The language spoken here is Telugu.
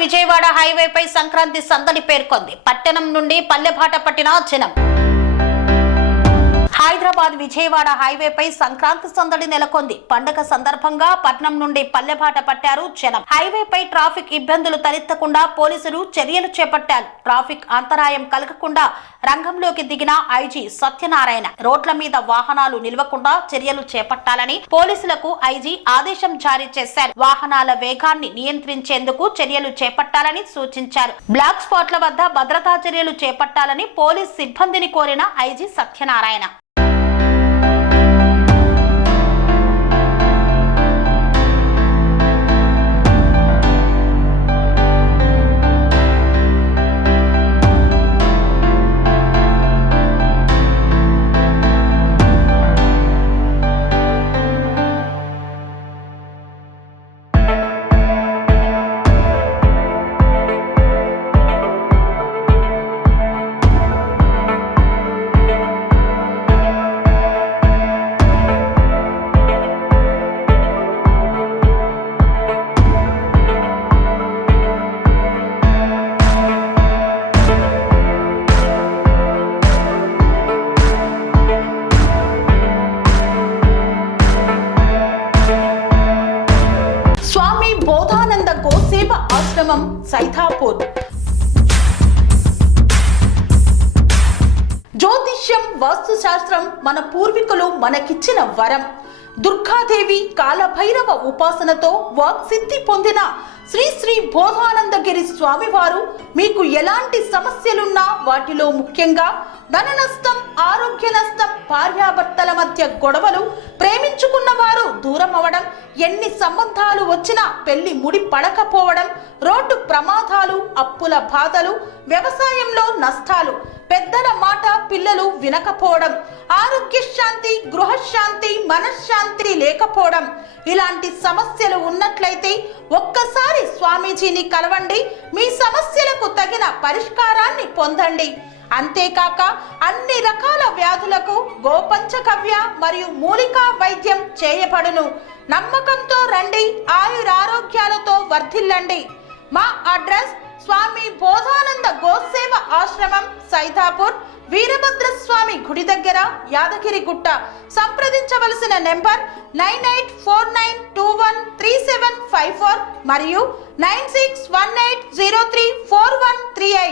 విజయవాడ హైవేపై సంక్రాంతి సందడి పేర్కొంది. పట్టణం నుండి పల్లెబాట పట్టిన జనం. హైదరాబాద్ విజయవాడ హైవేపై సంక్రాంతి సందడి నెలకొంది. పండుగ సందర్భంగా పట్నం నుండి పల్లెబాట పట్టారు జనం. హైవేపై ట్రాఫిక్ ఇబ్బందులు తలెత్తకుండా పోలీసులు చర్యలు చేపట్టారు. ట్రాఫిక్ అంతరాయం కలగకుండా రంగంలోకి దిగిన ఐజీ సత్యనారాయణ రోడ్ల మీద వాహనాలు నిలవకుండా చర్యలు చేపట్టాలని పోలీసులకు ఐజీ ఆదేశం జారీ చేశారు. వాహనాల వేగాన్ని నియంత్రించేందుకు చర్యలు చేపట్టాలని సూచించారు. బ్లాక్ స్పాట్ల వద్ద భద్రతా చర్యలు చేపట్టాలని పోలీస్ సిబ్బందిని కోరిన ఐజీ సత్యనారాయణ. స్వామి బోధానంద గోసేవ ఆశ్రమం సైథాపూర్. జ్యోతిష్యం, వాస్తుశాస్త్రం మన పూర్వీకులు మనకిచ్చిన వరం. దుర్గాదేవి, కాలభైరవ ఉపాసనతో వాక్సిద్ధి పొందిన శ్రీ శ్రీ బోధానందగిరి స్వామివారు మీకు ఎలాంటి సమస్యలున్నా, వాటిలో ముఖ్యంగా ధన నష్టం, ఆరోగ్య నష్టం, భార్యాభర్తల మధ్య గొడవలు, ప్రేమించుకున్న వారు దూరం అవడం, ఎన్ని సంబంధాలు వచ్చినా పెళ్లి ముడి పడకపోవడం, రోడ్డు ప్రమాదాలు, అప్పుల బాధలు, వ్యవసాయంలో నష్టాలు, పెద్దల మాట పిల్లలు వినకపోవడం, ఆరోగ్య శాంతి, గృహశాంతి, మనశ్శాంతి లేకపోవడం, ఇలాంటి సమస్యలు ఉన్నట్లయితే ఒక్కసారి స్వామీజీని కలవండి. మీ సమస్యలకు తగిన పరిష్కారాన్ని పొందండి. అంతేకాక అన్ని రకాల వ్యాధులకు గోపంచకవ్య మరియు మూలికా వైద్యం చేయబడును. నమ్మకంతో రండి, ఆయురారోగ్యాలతో వర్ధిల్లండి. మా అడ్రస్ స్వామి బోధానంద గోసేవ ఆశ్రమం, సైథాపూర్, వీరభద్రస్వామి గుడి దగ్గర, యాదగిరిగుట్ట. సంప్రదించవలసిన నెంబర్ 9849213754 మరియు 9618034138.